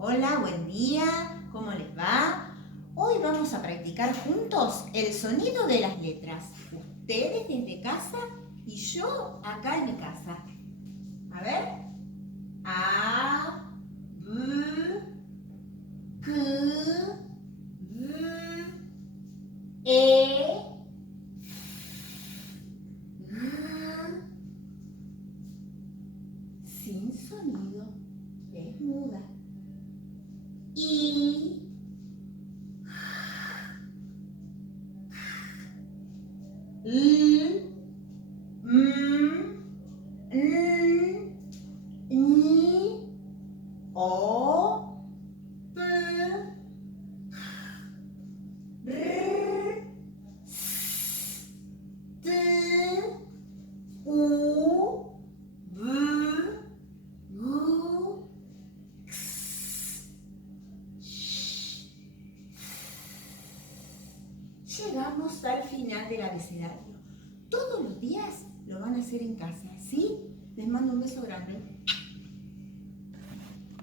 Hola, buen día, ¿cómo les va? Hoy vamos a practicar juntos el sonido de las letras. Ustedes desde casa y yo acá en mi casa. A ver. A, B, K, V, E, G. Sin sonido, es muda. I, L, M, N, Ni, O, P, R, S, T, U, V, U, X. Llegamos al final del abecedario. Todos los días lo van a hacer en casa, ¿sí? Les mando un beso grande.